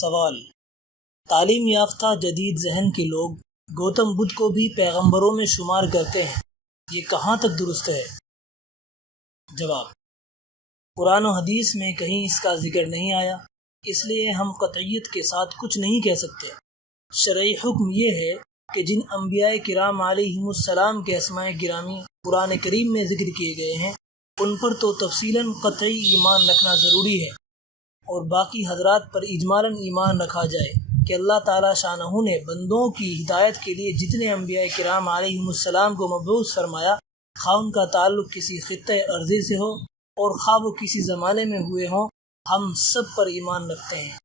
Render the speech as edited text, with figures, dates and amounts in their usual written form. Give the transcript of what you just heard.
सवाल: तालीम याफ्ता जदीद जहन के लोग गौतम बुद्ध को भी पैगंबरों में शुमार करते हैं, ये कहाँ तक दुरुस्त है? जवाब: कुरान और हदीस में कहीं इसका जिक्र नहीं आया, इसलिए हम कतईयत के साथ कुछ नहीं कह सकते। शरई हुक्म ये है कि जिन अंबिया किराम अलैहिमुस्सलाम के अस्माए गिरामी कुरान करीम में ज़िक्र किए गए हैं, उन पर तो तफसीलन कतई ईमान रखना ज़रूरी है, और बाकी हजरात पर इजमालन ईमान रखा जाए कि अल्लाह ताला शानहू ने बंदों की हिदायत के लिए जितने अंबिया किराम अलैहिमुस्सलाम को मबऊस फरमाया, खा उनका ताल्लुक़ किसी ख़ित्ते अर्ज़ी से हो और खा वो किसी ज़माने में हुए हों, हम सब पर ईमान रखते हैं।